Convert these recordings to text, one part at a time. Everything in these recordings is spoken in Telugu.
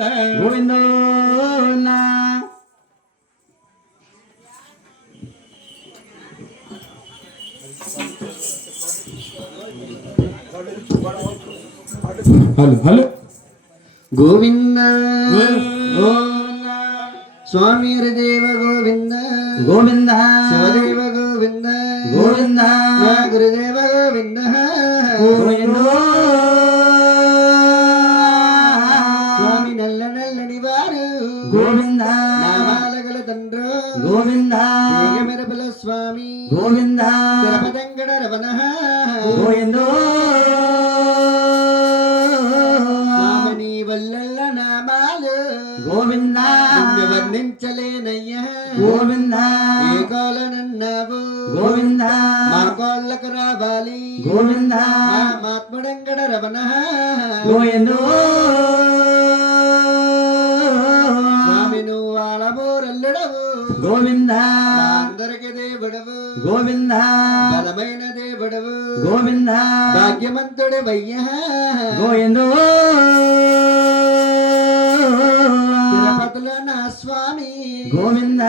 గోవింద గోవిందో హలో హలో గోవింద స్వామి హరిదేవ గోవింద గోవింద శివదేవ గోవింద గోవింద గురుదేవ గోవింద గోవిందో స్వామి నల్ల నల్లని వారు గోవింద నామాలగల తండ్రు గోవింద మెరపల స్వామి గోవింద తిరుపతంగడ రవణ గోవిందో స్వామిని వల్లల్ల నామాలు గోవింద వర్ణించలేనయ్యా గోవింద ఏ కోలనన్నావు గోవింద మా కోళ్ళకు రావాలి గోవింద మాత్మడంగడ రవణ గోవిందో స్వామి నువ్వు ఆలమూరల్లుడవు గోవింద అందరికి దేవుడవు గోవింద బలమైన దేవుడవు గోవింద భాగ్యమంతుడు వయ్యా గోవిందో తిరుపతిలో నా స్వామి గోవింద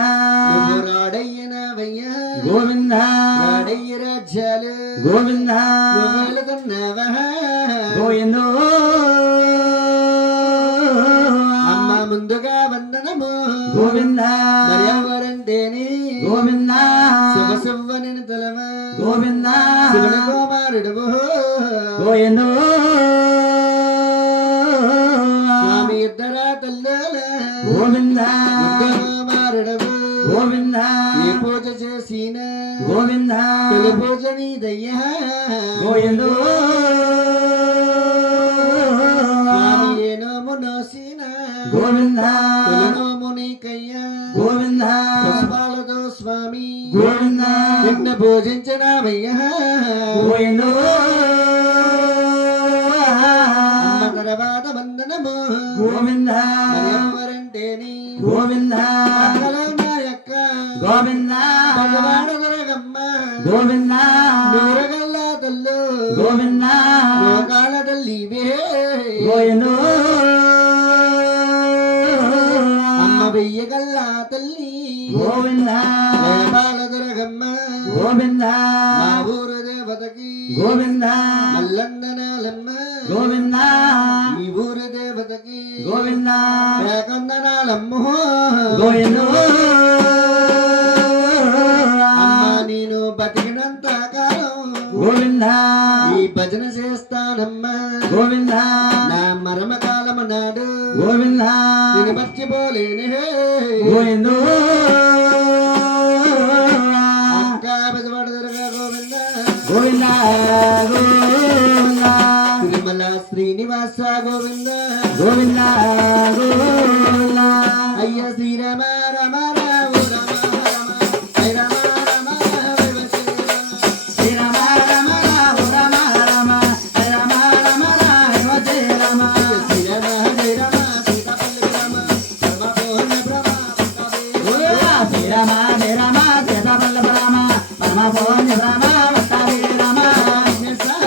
రాడయ్యన వయ్యా గోవింద రాడయ్య రాజ్యాలు గోవింద వెళుతున్నావా గోవిందో అమ్మ ముందుగా వందనము గోవింద మర్యావరంటేని గోవింద శివశివని తలవ గోవింద శివుని కుమారుడు గోవిందో స్వామి ఇద్దరా తల్లుల గోవింద కుమారుడవు గోవింద ఏ పూజ చేసిన గోవింద తొలి పూజ నీదయ్యా గోవిందో స్వామి ఏ నోము నోసిన గోవింద తొలి నోము నీకయ్యా గోవింద పుష్పాలతో స్వామి గోవింద నిన్న పూజించనామయ్యా గోవిందో తర్వాత వందనము గోవింద మర్యావరంటేని గోవింద నాయక్క గోవింద భగవాడగమ్మ గోవింద నూరగల్ల తల్లు గోవింద లోకాల తల్లివే గోవిందో అమ్మ వెయ్యగల్ల తల్లి గోవింద బాలదురగమ్మ గోవింద మా ఊరు దేవతకి గోవింద మల్లందనాలమ్మ గోవింద ఈ ఊరు దేవతకి గోవింద కొందనాలమ్మ గోవిందో అమ్మ నేను బతికినంత కాలం గోవింద ఈ భజన చేస్తానమ్మా గోవింద నా మరమకాలం నాడు గోవింద నేను మర్చిపోలేని గోవిందో గోవింద గోవింద తిరుమల శ్రీనివాస గోవింద గోవింద గోవింద అయ్య శ్రీరమ రమ రామ రమ రమ శ్రీరమ రమ రామ రమ రమ రమ రమ రమ శ్రీరమ జయ రమ సీతాపల్లి రమ రమ పూర్ణ బ్రహ్మ శ్రీరమ జయ రమ సీతాపల్లి రమ పరమ పూర్ణ బ్రహ్మ రామచంద్ర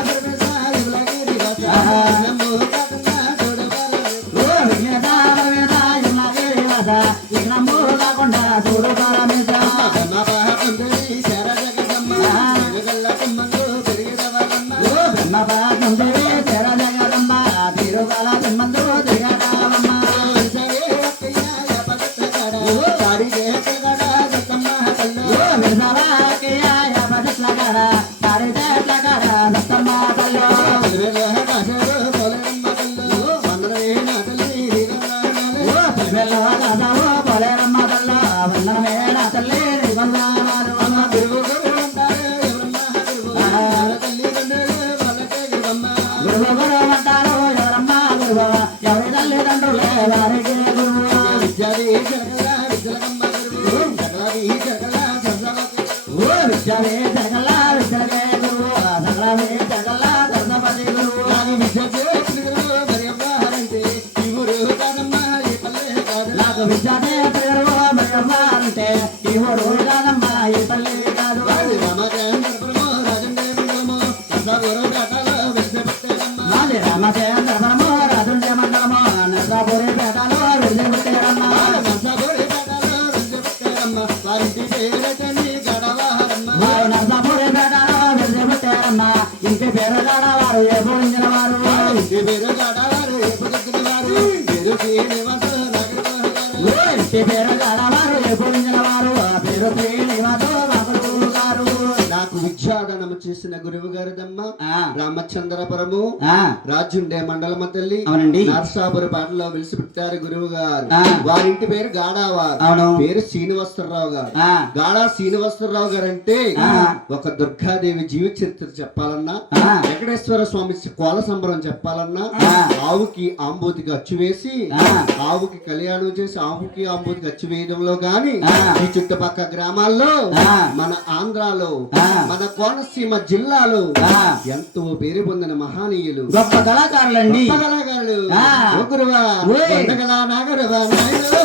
గడవారమ్మ వారింటి పేరటని గడవారమ్మ వారు నర్సాపూరి పేటలో వెలిసి పుట్టారమ్మ ఇంటి పేరు గడవారు ఏ పూజించిన వారు ఇంటి పేరు గడవారు ఎప్పుడెక్కిన వారు పేరు శ్రీనివాస నగర ఇంటి పేరు గడవారు ఏ పూజించిన వారు ఆ పేరు శ్రీనివాస బాబులు గారు నాకు విద్యాదానము చేసిన గురువు గారిదమ్మ ఆ. రామచంద్రపురము ఆ, రాజుండే మండలమ తల్లి అవునండి. నరసాపురి పాటలో వెలిసి పెట్టారు గురువు గారు ఆ. వారింటి పేరు గాడావారు అవును. పేరు శ్రీనివాసరావు గారు ఆ. గాడా శ్రీనివాసరావు గారు అంటే ఆ. ఒక దుర్గాదేవి జీవిత చరిత్ర చెప్పాలన్నా ఆ. వెంకటేశ్వర స్వామి కోల సంబరం చెప్పాలన్నా ఆ. ఆవుకి ఆంబూతికి అచ్చు వేసి ఆ. ఆవుకి కళ్యాణం చేసి ఆవుకి ఆంబూతికి అచ్చు వేయడంలో గాని ఆ. ఈ చుట్టుపక్కల గ్రామాల్లో ఆ. మన ఆంధ్రాలో ఆ. మన కోనసీమ జిల్లాలో ఆ. ఎంతో పేరు పొందిన మహనీయులు గొప్ప కళాకారులండి గొప్ప కళాకారులు ఆ. ఓ గురువా, ఓయ్. వందగలా నాగరువా నాయుడు,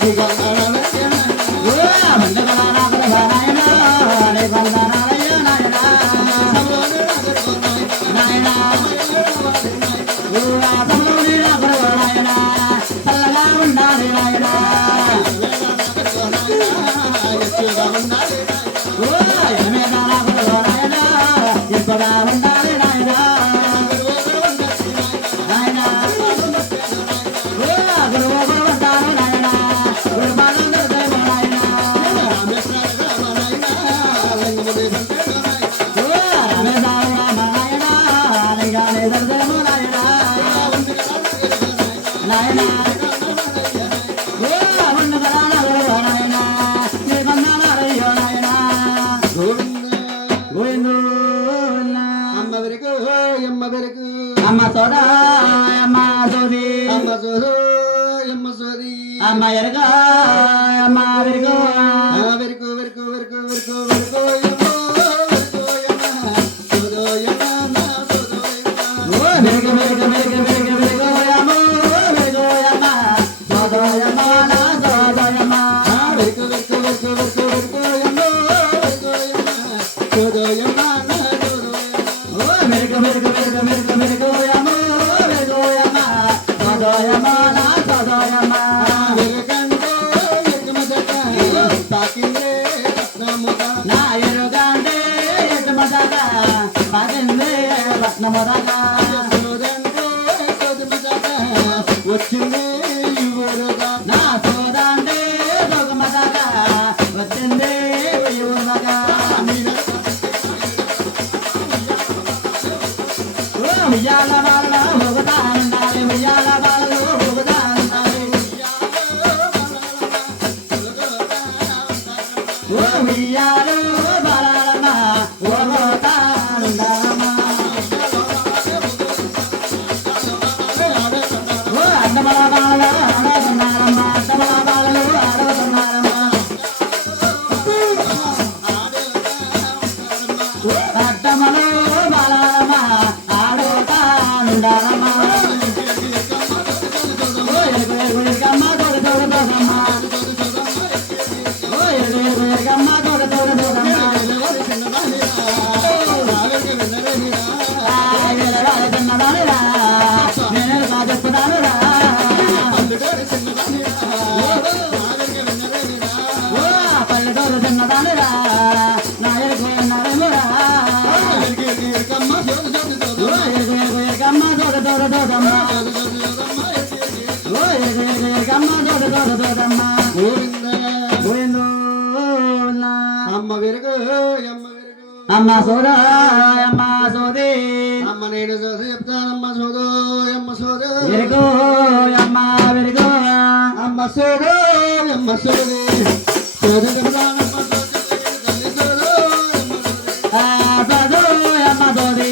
నీ గంగాళాల నాయనా. ఓ, మండగల నాగర నాయనా, నీ వందనాలయ్య నాయనా. సభలోని నాగరువా నాయనా, నాయనా, సభలోని నాయనా. ఓ, ఆ తమ్ముడి నాగర నాయనా, చల్లగా ఉండాలి నాయనా. నాగరువా నాయనా, ఎత్తుగా ఉండాలి నాయనా. ఓ, ఎనిమిద నాగర నాయనా, ఇంపగా ఉండాలి నాయనా. నాయనా, ఓ, గురువు ఉంటాను నాయనా, గురుబాలు నిర్దయము నాయనా. ఓ, రమేశాలు రామ నాయనా, లింగాని నిర్దయము నాయనా. నాయనా, ఓ, వందనాల గురువు నాయనా, నీ వందనాలయ్యో నాయనా. గోవిందోన్నా. అమ్మ వెరుకు ఎమ్మ వెరుకు అమ్మ సోదా అమ్మ సోది అమ్మ సోదు ఎమ్మ సోది అమ్మ ఎరగా అమ్మ వెరుగు వెరుకు వెరుకు వెరుకు వెరుకు వెరుకు ఎమ్మో వెరుకు ఎమ్మ సోదో ఎమ్మ నా సోదో ఎమ్మ. ఓ వెరుగు వెరుగు వెరుగు వెరుగు వెరుగు అమ్మ వెరుగు అమ్మ సోదో అమ్మ నా సోదో అమ్మ. వెరుకు వెరుకు వెరుకు వెరుకు వెరుకు ఎమ్మో వెరుకు ఎమ్మ సోదో ఎమ్మ నా సోదో ఎమ్మ. ఓ వెరుగు వెరుగు వెరుగు వెరుగు వెరుగు అమ్మ వెరుగు అమ్మ సోదో అమ్మ నా సోదో అమ్మ. వెరుకంటే వెరుకమదట తాకిందే రత్నముగా నా ఎరుగంటే ఎటుమదగ పదిందే రత్నమదగ. సోదంటే సోదమదట వచ్చిందే యువరుగా నా సోదండే సోగమదగ వచ్చిందే యువమగ. ఓ ఉయ్యాల వాళ్ళ ఊగుతా ఉండాలి, ఉయ్యాల వాళ్ళు ఊగుతా ఉండాలి. ఓ ఉయ్యాలు బాలమ్మ ఊగుతా ఉండాలమ్మ. ఓ అడ్డమల బాలలు ఆడుతున్నారమ్మ, అడ్డమల బాలలు ఆడుతున్నారమ్మ. అడ్డమలు బాలమ్మ ఆడుతా ఉండాలమ్మ. ఓ ఎలుగు ఎలుగు ఎలుగమ్మ తోడు తోడు తోడమ్మ. ఓ ఎలుగు ఎలుగు ఎలుగమ్మ తోడు తోడు తోడమ్మ. ఆ ఎలుగు చిన్నదానిరా, నేను చెప్పుదానురా. ఓ పల్లెటూరు చిన్నదానిరా, నా ఎలుగు నరేమురా. ఓ ఎలుగు ఎలుగు ఎలుగమ్మ తోడు తోడు తోడమ్మ. ఓ ఎలుగు ఎలుగు ఎలుగమ్మ తోడు తోడు తోడమ్మ. గోవిందోన్నా. అమ్మ వెరుగు ఎమ్మ వెరుగు అమ్మ సోదా అమ్మ సోది అమ్మ నేను చదువు చెప్తానమ్మ సోదో ఎమ్మ సోదో వెరుగు అమ్మ వెరుగు. అమ్మ సోదో ఎమ్మ సోది సోదో చెప్తానమ్మ సోదో తల్లి సోదో ఎమ్మ సోది. ఆ సోదు అమ్మ సోది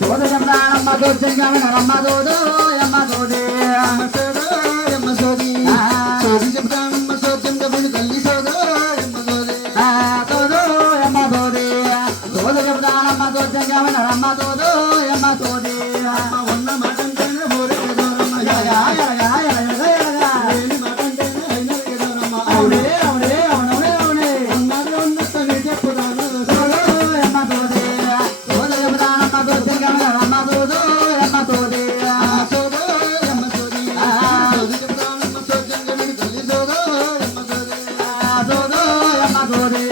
సోదు చెప్తానమ్మ సోచింగమ్మ సోదు అమ్మ సోది. అమ్మ సోదో ఎమ్మ సోది సోది చెప్తానమ్మ సోచం కబుడు తల్లి సోదో ఎమ్మ సోది. ఆ సోదు అమ్మ సోది సోదు చెప్తానమ్మ సోచింగమ్మ సోదు అమ్మ సోది. అమ్మ ఉన్న మాట అంటేనే ఊరికి దూరమ్మ ఎలగా ఎలగా ఎలగా ఎలగా. లేని మాట అంటేనే అయినరికి దూరమ్మ. అవునే అవునే అవునవునే అవునే. ఉన్నది ఉన్నట్టు నీ చెప్పుదాను సోదు అమ్మ సోది సోదు చెప్తానమ్మ సోచింగమ్మ సోదు అమ్మ సోది. సోది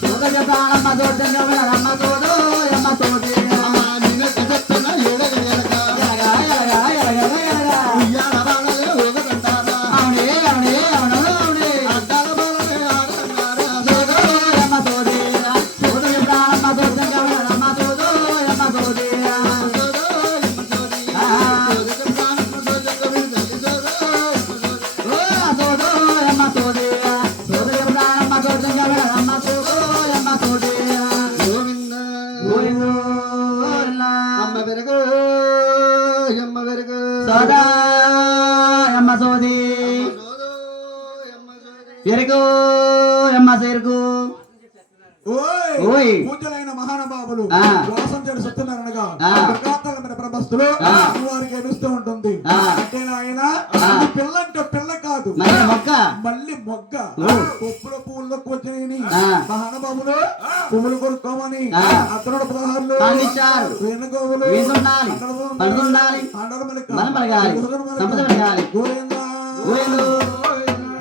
సోద చెప్పాలమ్మ సోద అమ్మ సోదు అమ్మ సోది అమ్మ నిన్న చెప్తున్న ఏడగడక ఎలగా ఎలగా ఎలగా ఎలగా ఉయ్యాల బాలలే ఊగదంటారా అవునే అవునే అవును అవునే అడ్డాల బాలలే ఆడన్నారా సోదు అమ్మ సోది సోద చెప్పాలమ్మ సోద అమ్మ సోదు అమ్మ సోది సోదా అమ్మ సోది ఎరుగు అమ్మ సెరుగు ఓయ్. పూజలైన మహానుభావులు ఆ. వాసం చేడు సత్యనారాయణగా ఆ. ప్రకాశమైన ప్రభస్తులు ఆ. వారికి ఎదుస్తూ ఉంటుంది ఆ. అంటే ఆయన ఆ. పిల్ల అంటే పిల్ల కాదు మరి మొక్క మళ్ళీ మొగ్గ ఓ. కొప్పుల పువ్వులకు వచ్చినాయని ఆ. మహానుభావులు పువ్వులు కొనుక్కోమని ఆ. అతనుడు పదహారులు పండించారు. వేణుగోవులు వీసుండాలి, పండుండాలి, ఆండలు మనం పలకాలి, సంపద పలకాలి. గోవిందా గోవిందు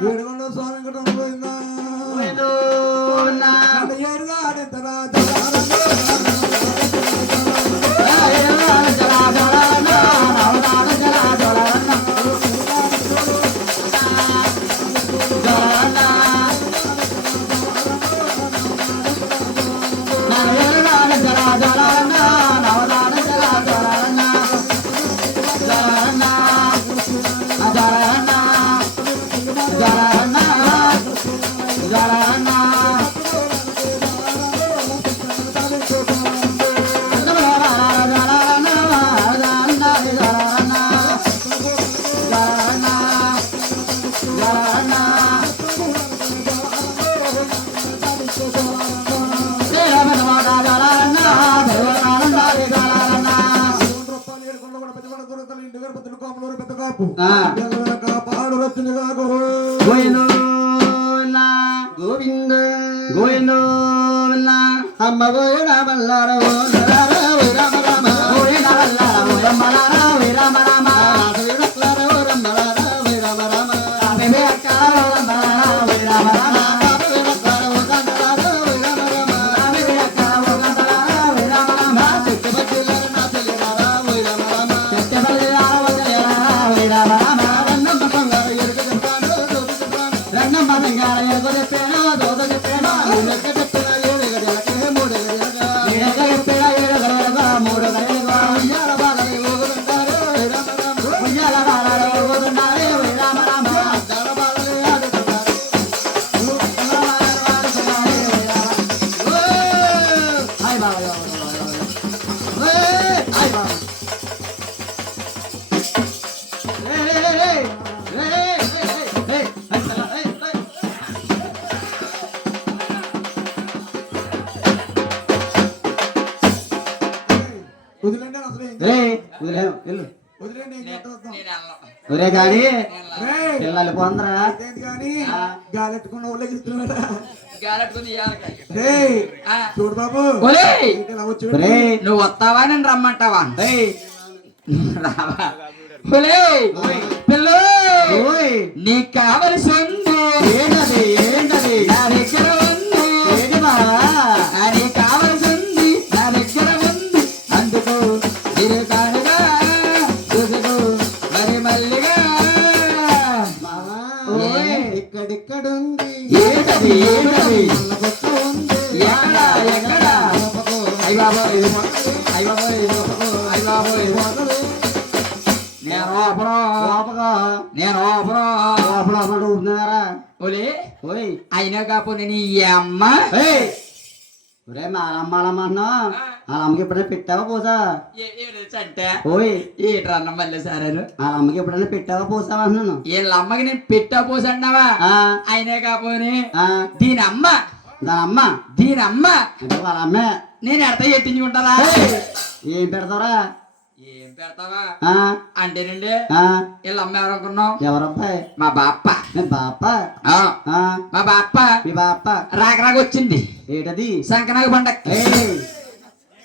ఏడుగొండ స్వామి కుటుంబం గోవిందా గోవిందు నా. ఏరుగా ఆడెత్తరా కాపాడు వచ్చినగా గోవిందు నా. గోవింద గోవిందు నా. అమ్మ గోయన మల్లారవో నరారా ఓ రామ రామ గోవింద వల్లారా ఓ రమ్మలారా ఓ రామ రామ. రాజవీరక్లారా ఓ రమ్మలారా ఓ రామ రామ ఆమె అక్కారా ఓ రమ్మలారా ఓ రామ రామ. రాజవీరక్లారా ఓ దండలారా ఓ రామ రామ ఆమె అక్కారా ఓ గంటలారా ఓ రామ రామ. చెట్టుబట్టిలారా నా చెల్లిరారా ఓ రామ రామ చెట్టెబలిలారా ఓ చెల్లెలారా ఓ రామ రామ. రన్నమ్మ బంగారు ఎరుక చెప్పాను దోదు చెప్పాను రంగమ్మ బంగార ఎరుకు చెప్పాను దోత చెప్పాను. లెక్క చెప్పిన ఏడుగడలకే మూడుగడలక ఏడుగ చెప్పిన ఏడు గడలకు మూడు గడలకు ఉయ్యాల బాలలే ఊగుతుంటారు ఓ రామ రామ ఉయ్యాల బాలలో ఊగుతున్నారే ఓ రామ రామ. అడ్డాల బాలలే ఆడుతుంటారు హాయ్ బాబా హాయ్ బాబా వదిలేండి అసలు ఏం వదిలేండి ఏం చేద్దాం ఒరే గాని రేయ్, పిల్లలు పొందరా ఇదేంటి కానీ గాలెట్టుకున్న వాళ్ళకి ఇస్తున్నాడా గాలట్టుకుని ఇయ్యాలకాయ. రేయ్ ఆ. చూడు బాబు ఒరేయ్, ఏంటి ఇలా వచ్చాడు? ఒరే నువ్వు వస్తావా నేను రమ్మంటావా ఏయ్ రావా? ఒరేయ్, పిల్లు ఓయ్ నీకు కావలసి ఉంది ఏంటది ఏంటది నా దగ్గర ఉంది ఏంటి బావా నీకు కావలసి ఉంది నా దగ్గర ఉంది అందుకు తిరుగుతానుగా చూసుకో మరి మల్లిగా మావా ఓయ్. ఇక్కడిక్కడుంది ఏంటది ఏంటది నల్లగొట్ట ఉంది ఎక్కడ ఎక్కడ అయ్య బాబోయ్ అయ్య బాబోయ్ అయ్య బాబోయ్ నేను ఓపరా లోపగా నేను ఓపరా లోపల అమ్మడు ఊపుతున్నారా ఒలే ఓయ్ అయినా కాకపోతే నీ అమ్మ ఏయ్ ఒరే మా అమ్మ అన్నా వాళ్ళ అమ్మకి ఎప్పుడైనా పెట్టావా పోసా అంటే ఓయ్ ఏట్రన్న మళ్ళీ సారారు వాళ్ళ అమ్మకి ఎప్పుడైనా పెట్టావా పోసావా అన్నాను వీళ్ళ అమ్మకి నేను పెట్టా పోసన్నావా ఆ, అయినా కాపోని ఆ, దీని అమ్మ దాని అమ్మ దీని అమ్మ అంటే వాళ్ళ అమ్మే నేను ఎడత ఎట్టించుకుంటారా ఏయ్, ఏం పెడతారా ఏం పెడతావా ఆ, అంటేనండి ఆ, వీళ్ళ అమ్మ ఎవరనుకున్నావు ఎవరబ్బాయి మా బాప్ప మీ బాప ఆ, ఆ, మా బాప్ప మీ బాప రాక వచ్చింది ఏటది సంకనాగి పండగ ఏయ్,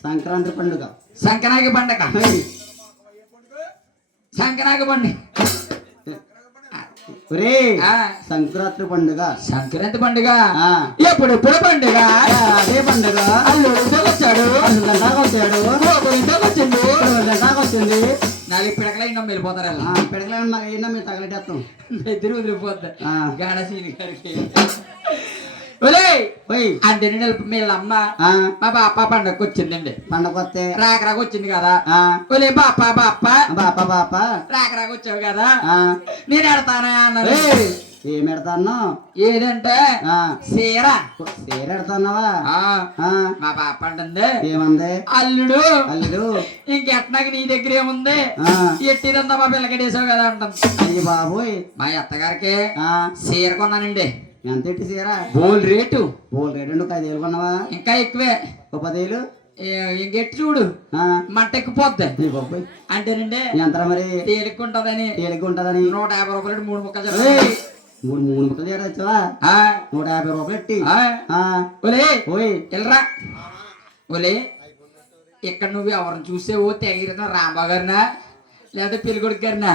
సంక్రాంతి పండుగ సంకనాగి పండగ ఏయ్, సంకనాగి పండుగ ఒరే ఆ, సంక్రాంతి పండుగ సంక్రాంతి పండుగ ఆ, ఎప్పుడు పండుగ అదే పండుగ అల్లుడు వచ్చాడు వచ్చాడు వచ్చింది వచ్చింది నాలుగు పిడకలైనా వెళ్ళిపోతారు అలా పెడకలని మాకు అయినా మీరు తగలెట్టేస్తాం ఇద్దరు వదిలిపోద్ది ఆ. గాడసీని గారికి ఒలే పోయి అంటే వీళ్ళ అమ్మ మా బాప పండగకి వచ్చిందండి పండగ వస్తే రాక వచ్చింది కదా ఆ, ఒలే బాప బాప బాప రాక వచ్చావు కదా ఆ, నేను ఎడతానా అన్నది ఏయ్, ఏం ఎడతాను ఏదంటే చీర చీర ఎడతాన్నావా ఆ, మా బాప అంటుంది ఏమంది అల్లుడు అల్లుడు ఇంకెట్టనాకి నీ దగ్గర ఏముంది ఆ, ఎట్టిదంతా మా పిల్లకడేసావు కదా అంటుంది అయ్యి బాబోయ్ మా అత్తగారికి ఆ, చీర కొన్నానండి ఎంత ఎట్టి చీర బోల్ రేటు బోల్ రేటు 5,000 కొన్నావా ఇంకా ఎక్కువే ఓ 10,000 ఇంకెట్టు చూడు ఆ, మంట ఎక్కిపోద్ది అయ్యి బాబోయ్ అంటేనండి ఎంత మరి తేలిక్కుంటదని తేలిగ్గా ఉంటదని 150 రూపాయలు 3 ముక్కలు ఏయ్, చెప్పండి. మూడు ముక్కలు చీర తెచ్చావా ఆ, 150 రూపాయలు ఎట్టి ఆ, ఆ, ఒలే ఓయ్ వెళ్ళరా ఒలే ఇక్కడ నువ్వు ఎవరిని చూసేవో తెగిరిన రాంబాబు గారినా లేదా పెళ్ళికొడుకు గారినా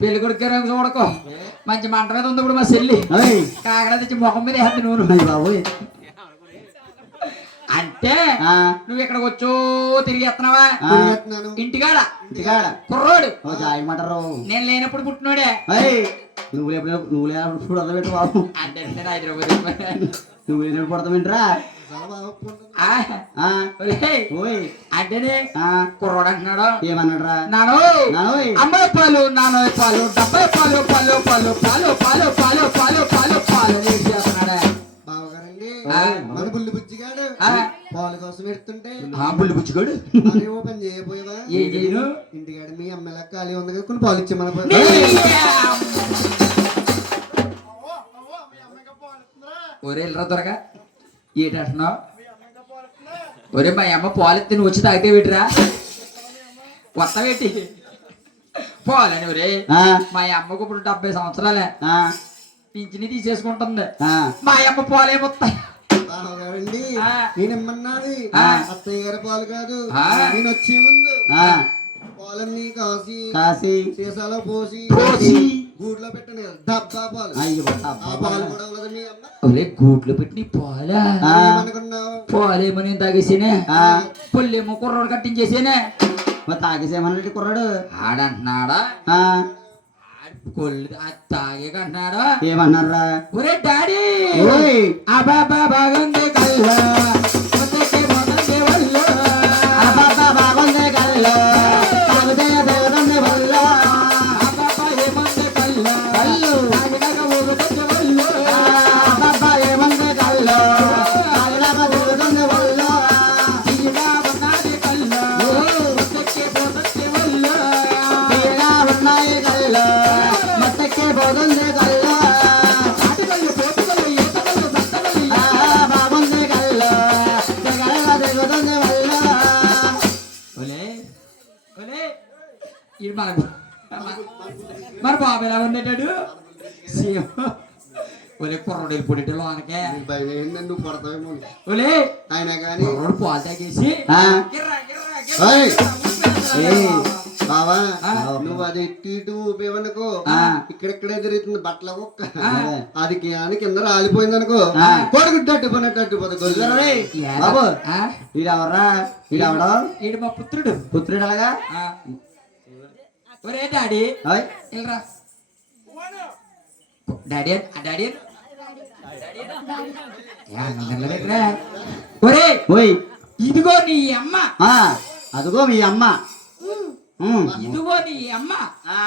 పెళ్ళికొడుకు గారు చూడకో మంచి మంట మీద ఉంది ఇప్పుడు మా చెల్లి ఓయ్, కాకడ తెచ్చి ముఖం మీద వేస్తుంది నూనె అయ్యి బాబోయ్ అంటే ఆ, నువ్వు ఇక్కడికి వచ్చో తిరిగి ఎత్తనావా ఆ, ఇంటికాడ ఇంటికాడ కుర్రోడు ఓ జాయి మటరు నేను లేనప్పుడు పుట్టినోడే అయ్యి నువ్వు లేనప్పుడు చూడు అదబెట్టు బాబు అంటే హైదరాబాద్ నువ్వు లేనప్పుడు పడతామేంట్రా ఓయ్ అంటేనే ఆ, కుర్రోడు అంటున్నాడు ఏమన్నాడురా నాను నానోయ్ అమ్మాయి పాలు నానోయ్ పాలు డెబ్బై పాలు పాలు పాలు పాలు పాలు పాలు పాలు పాలు పాలు ఏం చేస్తున్నాడే బావగారండి ఆ. మన బుల్లి బుజ్జిగాడు ఆ. పాలు కోసం ఎడుతుంటే ఆ బుల్లి బుచ్చిగాడు మరి ఓ పని చేయబోయేవా ఏం చేయను ఇంటికాడ మీ అమ్మాయిలా ఖాళీ ఉంది కదా కొన్ని పాలు ఇచ్చే మన ఒరే వెళ్ళరా త్వరగా ఏంటంటున్నావు ఒరే మా అమ్మ పాలెత్తి నువ్వు వచ్చి తాగితే పెట్టిరా కొత్త పెట్టి పోవాలని ఒరే ఆ, మా అమ్మకు ఇప్పుడు 70 సంవత్సరాలే ఆ, పింఛని తీసేసుకుంటుంది ఆ, మా అమ్మ పాలేమొస్తాయి బావగారండి ఆ. నేను ఇమ్మన్నది ఆ. అత్తయ్య గారి పాలు కాదు ఆ. నేను వచ్చే ముందు ఆ, పాలన్నీ కాసి కాసి సీసాలో పోసి పోసి. గూడ్లో పెట్టాను కదా డబ్బా పాలు అయ్యి ఆ పాలు కూడా ఉన్నది మీ అమ్మ ఒరే గూట్లో పెట్టి పాలా ఆ. ఏమనుకున్నావు పాలేమో నేను తాగేసేనే ఆ, పుల్లేమో కుర్రోడు కట్టించేసేనే మరి తాగేసేమన్నట్టు కుర్రాడు ఆడంటున్నాడా ఆ, కొల్లు తాగే కంటున్నాడా ఏమన్నారా ఒరే డాడీ ఓయ్ అబాబా బాగుంది కల్లా మొదటి మొదటి వల్ల అబ్బబ్బా బాగుంది కల్లో తాగితే దేవుడుంది వల్లో అబాబా ఏమంది కల్లా కల్లు తాగినాక ఊరుకొచ్చి వల్ల అబ్బబ్బా ఏముంది కల్లో తాగినాక దేవుడుంది వల్లో తీయగా ఉన్నది కల్లా మొదటి మొదటి వల్ల తీయగా ఉన్నాయి కల్లో మత్తెక్కి పోతుంది కల్లో ఆటకల్లు పోటుకల్లు ఈతకల్లు సత్తకల్లు ఆ, బాగుంది కల్లో దిగడగా దిగుతుంది వల్లో ఒలే ఒలే ఇది మన బాబు ఎలా ఉండేటాడు సేమ్ ఒలే కుర్రోడు వెళ్ళిపోయేట లోనకే భయం ఏంటండి నువ్వు పడతావేమో ఒలే ఆయన కానీ కుర్రోడు పాలు తాగేసి ఆ, గిర్రా, గిర్రా, ఓయ్. గిర్రా, ఊపేస్తున్నాడు ఏయ్, బాబు. బావా ఆ. నువ్వు అది ఇటు ఇటు ఊపేవనుకో ఆ. ఇక్కడెక్కడే జరుగుతుంది బట్టల కుక్క ఆ. అది కింద రాలిపోయింది అనుకో ఆ. కొడుకు అడ్డుపోయినట్టు అడ్డుపోతుంది చూడరే, ఏలా? బాబు ఆ? వీడెవర్రా వీడెవడో ఈడు మా పుత్రుడు పుత్రుడు అలాగా ఆ. ఒరే డాడీ ఓయ్ వెళ్ళరా డాడీ డాడీ ఒరే ఓయ్ ఇదిగో నీ అమ్మ ఆ, అదిగో మీ అమ్మ ఉమ్, ఇదిగో నీ అమ్మ ఆ,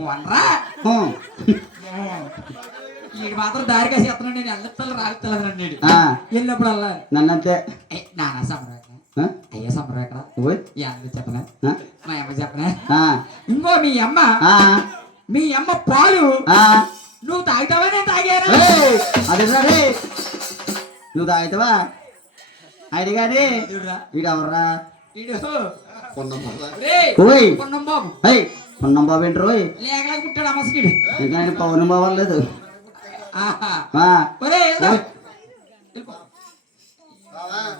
వనరా ఉమ్, ఈ మాత్రం దారిగా చేస్తున్నాడు నేను అల్లెత్తలు రాగుతలేదు అన్నాడు ఆ, వెళ్ళినప్పుడల్లా నన్నంతే నానా సంబరం ఆ, అయ్యా సంబరం ఎక్కడ ఓయ్ ఈ అన్న చెప్పనా ఆ, మా అమ్మ చెప్పనా ఆ, ఇంకో ఆ, మీ అమ్మ పాలు ఆ, నువ్వు తాగుతావా నేను తాగాను ఏయ్, అదేరా రే నువ్వు తాగుతావా ఆయన గాని వీడెవర్రా ఓయ్ పొన్నం బాబు అయ్ పొన్నం బాబు ఏంటి రోయ్ లేకలా పుట్టాడు అమ్మసికిడు ఇంకా ఆయన పౌర్ణం బావలేదు ఆహా ఆ, ఒరే వెళ్దాం. ఓయ్. వెళ్ళిపో. బావా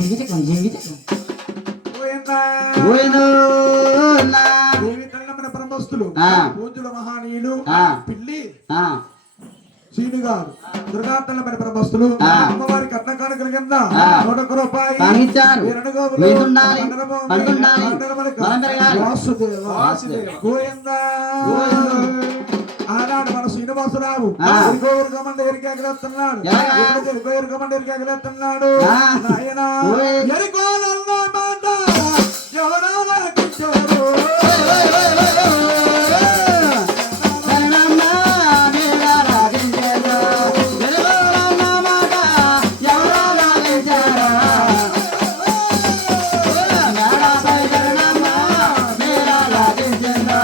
గోవిందా బ్రహ్మస్తులు ఆ. పూజల మహానీయులు ఆ. పిల్లి ఆ, శ్రీను గారు దుర్గాతల్లమైన బ్రహ్మస్తులు ఆ. అమ్మవారి కట్న కానుకల కింద ఆ. 101 రూపాయి కానిచ్చారు. ఎరడుగోపులు, వేదుండాలి, మండలభూమి, పండుండాలి, మండలమలక, బలం పెరగాలి. వాసుదేవ, వాసుదేవ. గోవిందా. ఆనాడు మన శ్రీనివాసరావు ఆ. ఎరుకోరుగమండ ఎరికెగలేస్తున్నాడు ఎలాగా? ఎరుకోరుగమండ ఎరికెగలేస్తున్నాడు ఆ. నాయనా ఓయ్. ఎరుకోలన్న మాట ఎవరో లెక్కించారు. శరణమ్మ నీలా రాగించేదో, వెలుగులన్న మాట ఎవరో లాగించారో. మేడపై శరణమ్మ నీలా రాగించేదో.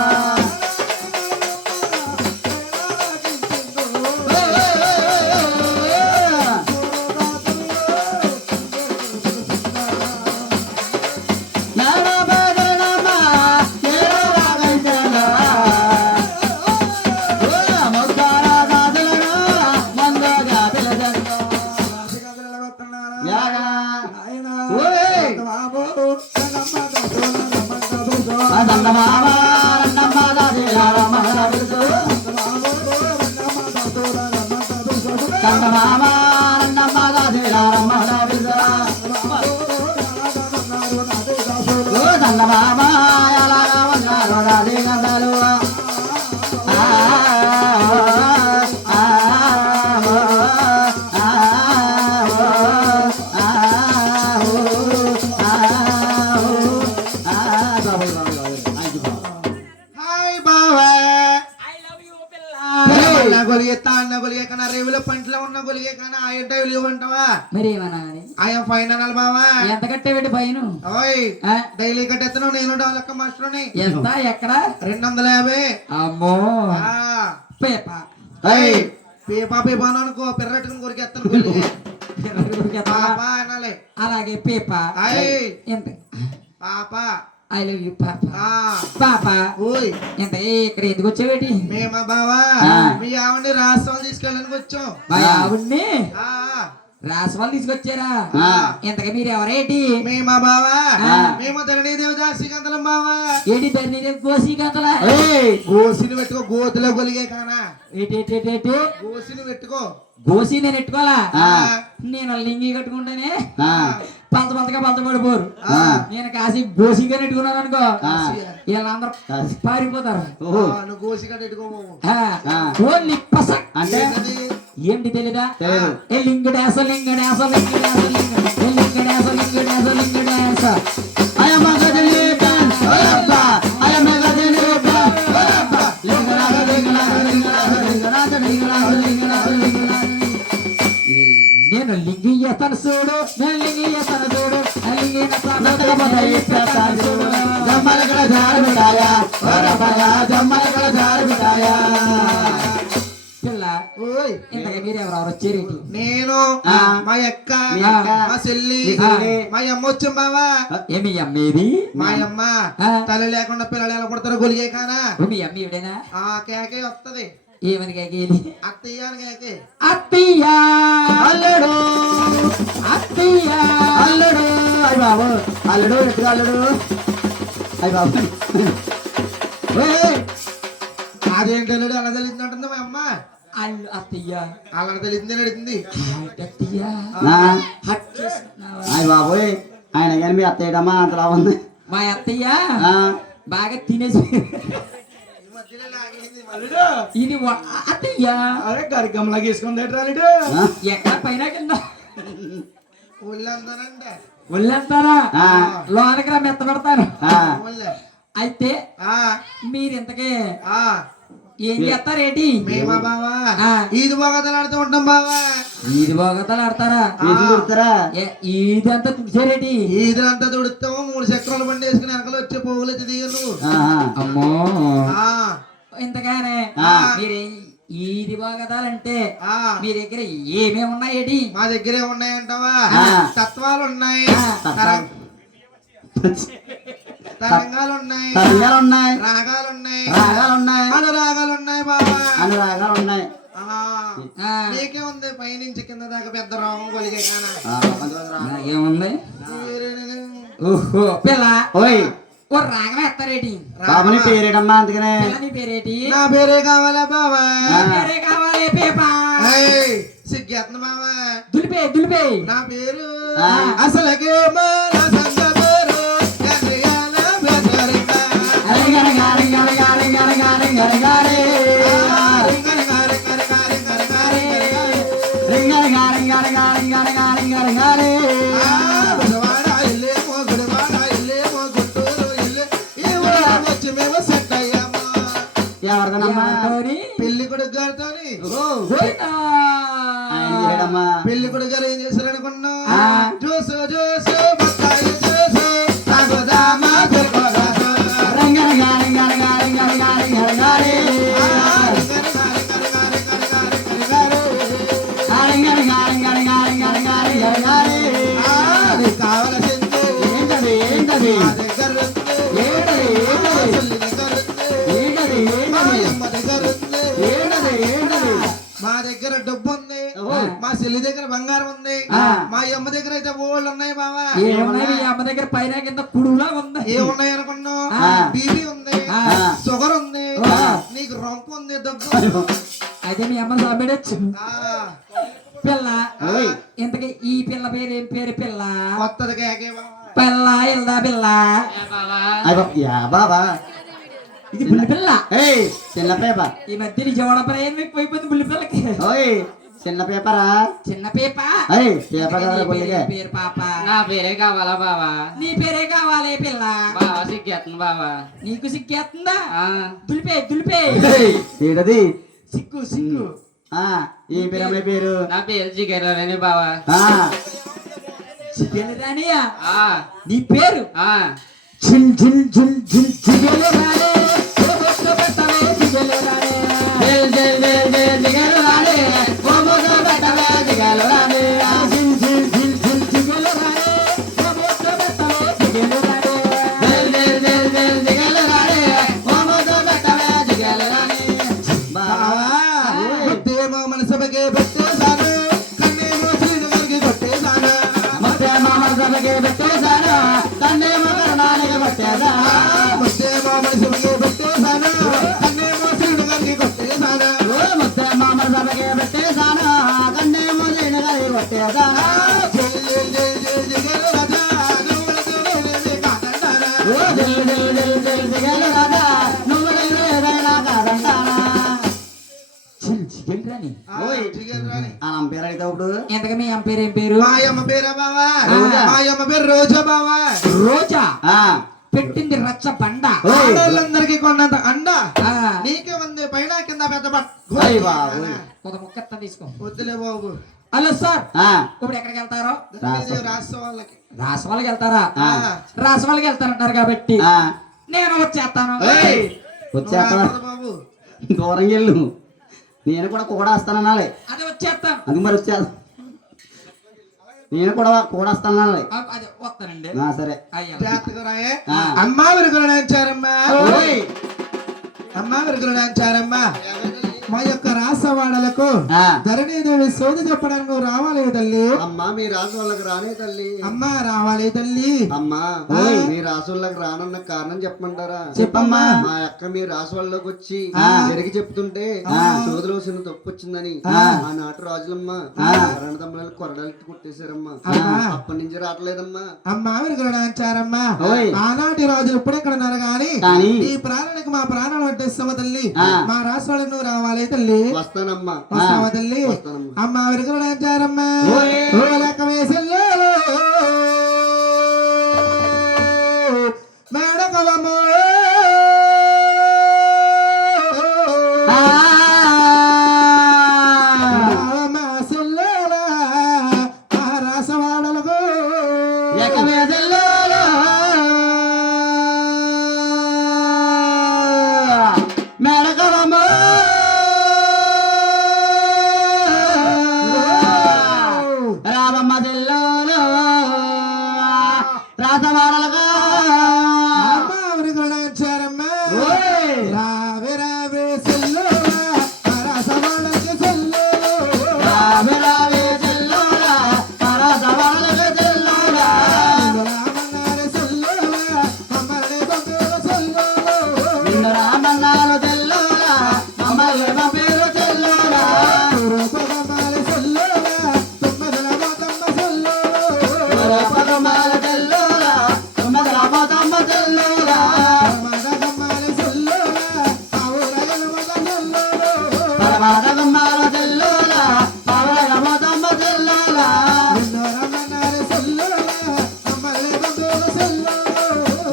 మేడపై శరణమ్మ నీలా రాగించేదో. ముగ్గుర గాజులను మందుగా పిలచందో. యాగా. ఓయ్. దండమామ రండమ్మ దాసిలారమ్మ పిలుచు. దండమామ రండమ్మ దాసిలారమ్మ పిలుచు. ఓ దండమామ ఎలాగా ఉన్నారు రాజీ గంధాలు. హాయ్ బావా అన్న గొలిగేస్తా అన్న గొలిగే కన్నా రేవుల పంటలో ఉన్న గొలిగే కన్నా ఆ ఇంట వెలిగమంటావా మరి ఏమన్నా ఆయన ఫైన్ అనాలి బావా ఎంత కట్టేవిటి పైన ఓయ్ డైలీ కట్టెత్తను నేను డెవలప్ మాస్టర్ని ఎంత ఎక్కడ 250. అమ్మో ఆ, పేప ఏయ్, పీపా పీపాను అనుకో పెర్రట్టుకుని కొరికేస్తాను గొలిగే పాప అనాలి అలాగే పేప ఏయ్. ఎంత పాప ఐ లవ్ యూ పాప ఆ, పాప ఓయ్ ఎంత ఇక్కడ ఎందుకు వచ్చావేటి మేమా బావా ఆ. మీ ఆవిడని రాష్ట్రాలు తీసుకెళ్ళడానికి వచ్చాం మా ఆవిడ్ని ఆ, రాసవాళ్ళు తీసుకొచ్చారా ఆ. ఇంతగా మీరు ఎవరేటి మేమా బావా ఆ. మేము ధరణి దేవదాసి గంతలం బావా ఏటి ధరణి గోసి గంతలా ఏయ్, గోసిని పెట్టుకో గోతులో గొలిగే కానా ఏటి గోసిని పెట్టుకో గోసి నేను ఎట్టుకోవాలా ఆ. నేను లింగి కట్టుకుంటేనే ఆ, పంచగా పడిపోరు ఆ. నేను కాసి గోసిగా నెట్టుకున్నాను అనుకో ఆ. వీళ్ళందరూ కాసి. పారిపోతారు ఓహో. నువ్వు గోసి కట్ట పెట్టుకోము ఆ. ఆ. ఓన్లీ పసక్ అంటే ఏంటి తెలీదా తెలీదు. ఏ లింగ డాస లింగ డాస లింగ డాస లింగ ఏ లింగ డాస లింగ డాస లింగ డాస I am a Gajanipan, Olappa, I am a Gajanipan, Olappa, Lingaraga, Lingaraga, Lingaraga, Lingaraga, Lingaraga, Lingaraga, Lingaraga. నేను లింగి చేస్తాను చూడు నేను లింగి చేస్తాను చూడు ఆ లింగి జమ్మల కడ జారు బిడాయా, ఓరపయ, జమ్మల కడ జారు బిడాయా. పిల్ల ఓయ్ ఇంతగా మీరు ఎవరెవరు వచ్చారు నేను ఆ. మా అక్క మీ అక్క. మా చెల్లి మీ చెల్లి. మా అమ్మ వచ్చాం బావా ఏమి అమ్మేది మా అమ్మ ఆ. తల్లి లేకుండా పిల్లలు ఎలా కొడతారో గొలిగే కానా మీ అమ్మ ఇవిడేనా ఆ కేకే వస్తది ఏమని కేకేది అత్తయ్య అని కేకే అత్తయ్యా అల్లుడు, అత్తయ్యా అల్లుడు, అయ్య బాబు, అల్లుడు, ఎట్టుగా అల్లుడు, అయ్య బాబు. ఏయ్, అదేంటి తెలియదు అలా తెలిసిందంటుంది మా అమ్మ అల్లు అత్తయ్యా అలా తెలిసిందని అడుగుతుంది అత్తయ్యా ఆ, హట్ చేసుకున్నావా? అయ్య బాబోయ్, ఆయన కానీ మీ అత్తయ్యడమ్మా అంతలా ఉంది. మా అత్తయ్య ఆ, బాగా తినేసి ఇది అత్తయ్య అరే గరికమ్మలాగా వేసుకుంది రాలేడు ఆ, ఎక్కడ పైన కింద ఊళ్ళందరంట ఒళ్ళంతారా ఆ. లోనకి రా మెత్త పెడతారు ఆ, ఊళ్ళే అయితే ఆ మీరు ఇంతకే ఆ ఏం చేస్తారేటి మేమా బావా ఆ. ఈది బాగా ఉంటాం బావా ఈది భోగతలు ఆడతారా వీధి తిరుగుతారా? ఈది అంతా తుడిచారేటి ఈదంతా తుడుస్తాము 3 చక్రాల బండి వేసుకుని వెనకాల వచ్చే పోగులు వచ్చి దిగ నువ్వు ఆహా. అమ్మో ఆ, ఇంతగానే ఆ. మీరు ఈది భోగతాలంటే ఆ. మీ దగ్గర ఏమేమి ఉన్నాయేటి మా దగ్గరే ఉన్నాయంటావా ఆ. తత్వాలు ఉన్నాయి ఆ. తరంగాలు ఉన్నాయి తరంగాలు ఉన్నాయి, రాగాలు ఉన్నాయి రాగాలు ఉన్నాయి, అనురాగాలు ఉన్నాయి బావా అనురాగాలు ఉన్నాయి. ఆ, ఆ, నీకే ఉంది పైనుంచి కింద దాకా పెద్ద రోగం కొలిగే కానా నాకేముంది ఓహో పిల్ల ఓయ్ ఓ రాగం ఎత్తారేటి బాబుని పేరేటమ్మా అందుకనే పిల్ల నీ పేరేటి నా పేరే కావాలా బాబా నీ పేరే కావాలి పేపా సిగ్గేతను బాబా దులిపే దులిపే నా పేరు ఆ. అసలకే నా సంగ పేరు గంగయ్యాల బెదరిక. అరిగర గారి గారి గారి గారి గారి గారి గారి రింగరి గారి గారి గారి గారి గారి గారి. రింగర గారి గారి గారి గారి గారి గారి గారి గుడివాడ ఇల్లేమో గుడివాడ ఇల్లేమో గుంటూరు ఇల్లు ఈ ఊరు వచ్చి మేము సెట్ అయ్యాము ఎవరిదనమ్మా ఎవరితోని? పెళ్లి కొడుకు గారితోని పోయినా. ఆయన చేయడమ్మా పెళ్లి కొడుకు గారు ఏం చేశారు అనుకున్నావు ఆ. జ్యూసు జ్యూసు బత్తాయి జ్యూసు తాగుదామా తిరుగుదామా. రింగర గారి గారి గారి గారి గారి గారి గారి రింగర గారి గారి గారి గారి గారి గారి గారి అది కావలసింది ఏంటది ఏంటది మా దగ్గర ఉంది. ఏంటది మా ఏంటది చెల్లి దగ్గర ఉంది. ఏంటది మా ఏంటది అమ్మ దగ్గర ఉంది. ఏంటది ఏంటది మా దగ్గర డబ్బు ఉంది ఓ. మా చెల్లి దగ్గర బంగారం ఉంది ఆ. మా అమ్మ దగ్గర అయితే ఓళ్ళు ఉన్నాయి బావా ఏమున్నాయి మీ అమ్మ దగ్గర పైన కింద కుడులా ఉంది ఏమున్నాయి అనుకున్నావు ఆ. బీపీ ఉంది ఆ. షుగర్ ఉంది ఆ. నీకు రొంపు ఉంది దగ్గు అయితే మీ అమ్మ సాబెడచ్చు ఆ. పిల్ల ఓయ్ ఇంతకీ ఈ పిల్ల పేరు ఏం పేరు పిల్ల కొత్తది కేకే బావా పిల్ల ఇల్దా పిల్ల యా బాబా ఇది బుల్లి పిల్ల ఏయ్ చిన్న పేపర్ ఈ మధ్య నిజవాడ ప్రయాణం ఎక్కువైపోయింది బుల్లి పిల్లకి ఓయ్ చిన్న పేపరా చిన్న పేప అరే పేపర్ కదా నీ బొల్లిగా పేరు పాప నా పేరే కావాలా బావా నీ పేరే కావాలి పిల్ల బావా సిగ్గేస్తుంది బావా నీకు సిగ్గేస్తుందా ఆ, దులిపే దులిపే ఏయ్, ఏంటది సిగ్గు సిగ్గు ఆ ఏం పేరు అమ్మాయి పేరు నా పేరు జిగేరని బావా ఆ చికెన్ రానియా ఆ, నీ పేరు ఆ, జిల్ జిల్ జిల్ జిల్ జిగేలు రాలే ఓ బొట్టు పెట్టవే జిగేలు రాలే జల్ జల్ జల్ జల్ జిగలు రాలే ఓ మోస పెట్టవే జిగలు రాలే జిల్ జిల్ జిల్ జిల్ జిగేలు రాలే ఓ బొట్టు పెట్టవే జిగేలు రాలే జల్ జల్ జల్ జల్ జిగలు రాలే ఓ మోస పెట్టవే జిగలు రాలే బాబా కొట్టేమో మన సభకే పెట్టేశాను కన్నేమో శ్రీను గారికి కొట్టేశాను ಮತ್ತೆ ಮಾಮ ಸಭೆಗೆ ಬೆಟ್ಟೇಸಾನ ತಂದೆ ಮಗನಾನೆಗೆ ಬಟ್ಟೆದ కొట్టేమో మన సభకే పెట్టేశాను కన్నేమో శ్రీను గారికి కొట్టేశాను ಮತ್ತೆ ಮಾಮ ಸಭೆಗೆ ಬೆಟ್ಟೇಸಾನ ಕಣ್ಣೆ ಮೊದಲಿನಗರಿ ಬಟ್ಟೆದ ದಿಲ್ ದಿಲ್ ದಿಲ್ ದಿಲ್ ದಿಗಲು ರಾಧ నువ్వులైన ఏదైనా కాదంటానా జిల్ జిగేలు రాని ఆ పేరు అయితే ఇప్పుడు ఎంతగా మీ అమ్మ పేరు ఏం పేరు మాయమ్మ పేరా బావా రోజా. మాయమ్మ పేరు రోజా బావా రోజా ఆ పెట్టింది రచ్చ బండ ఓయ్. ఆడోళ్ళందరికీ కొన్నంత అండ ఆ, నీకే ఉంది పైన కింద పెద్ద ఓయ్ బాబు. ఒక ముక్క తీసుకో వద్దులే బాబు హలో సార్ ఆ ఇప్పుడు ఎక్కడికి వెళ్తారో రాష్ట్ర వాళ్ళకి రాసవాళ్ళకి వెళ్తారా ఆ. రాసవాళ్ళకి వెళ్తారంటారు కాబట్టి ఆ నేను వచ్చేస్తాను ఓయ్ వచ్చేస్తా బాబు దూరంగా వెళ్ళు నేను కూడా వస్తానన్నాలే అది వచ్చేస్తాను అది మరి వచ్చేది నేను కూడా వస్తానన్నాలే అది వస్తానండి సరే అయ్యా జాగ్రత్తగా రాయే ఆ. అమ్మా విరుగులు నాంచారమ్మా ఓయ్. అమ్మా విరుగులు నాంచారమ్మా మా యొక్క రాసవాడలకు ఆ. ధరణీదేవి సోది చెప్పడానికి నువ్వు రావాలి తల్లి అమ్మా మీ రాసు వాళ్ళకి రానే తల్లి అమ్మా రావాలి తల్లి అమ్మా ఓయ్. మీ రాసు వాళ్ళకి రానన్న కారణం చెప్పమంటారా చెప్పమ్మా మా అక్క మీ రాసు వాళ్ళకి వచ్చి ఆ. జరిగి చెప్తుంటే ఆ. సోదలో చిన్న తప్పు వచ్చిందని ఆ. ఆనాటి రాజులమ్మ ఆ. తమ్ముళ్ళు కొరడాలకి కొట్టేశారమ్మా అమ్మా. అప్పటి నుంచి రావట్లేదమ్మా అమ్మా విరుగులు నాంచారమ్మా ఓయ్. ఆనాటి రాజులు ఇప్పుడు ఎక్కడ ఉన్నారు కానీ కానీ ఈ ప్రాణానికి మా ప్రాణాలు పట్టేస్తావా తల్లి ఆ. మా రాష్ట్రాలకు నువ్వు రావాలి తల్లి వస్తానమ్మా వస్తావా తల్లి వస్తానమ్మా. అమ్మా విరుగులు నాంచారమ్మా ఓయ్. లెక్క వేసల్లో మేడకవమ్మో ఆ. రామసల్లోలా ఆ రాసవాడలకు ఎకవేదల్లో మెడకవమ్మ రామమ్మ జిల్లాలో రాసవాడలుగా అమ్మా విరుగులు నాంచారమ్మా ఓయ్. రావే రావే సెల్లోలా ఆ రాసవాడలకి సెల్లోలా గుమ్మాల తెల్లోలా తుమ్మెదల మోతమ్మ తెల్లోలా పరమాద గుమ్మాల తెల్లోలా పవళ మోతమ్మ తెల్లోలా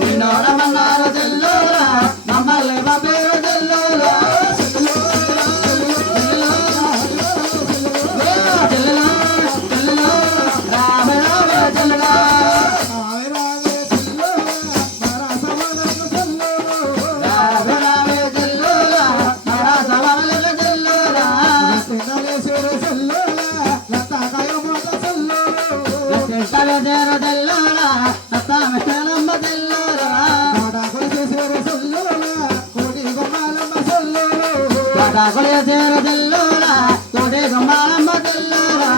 నిన్నోరమన్నారు తెల్లోలా మమ్మల్ని బాబేరు తెల్లోలా రామ రామ తెల్లోలా రామ రామ తెల్లోలా మరా సవరల తెల్లోలా సింపలదేరు తెల్లోలా నత్తమెట్టలమ్మ తెల్లోలా పటాకులేసేరు తెల్లోలా కోటి గుమ్మాలమ్మ తెల్లోలా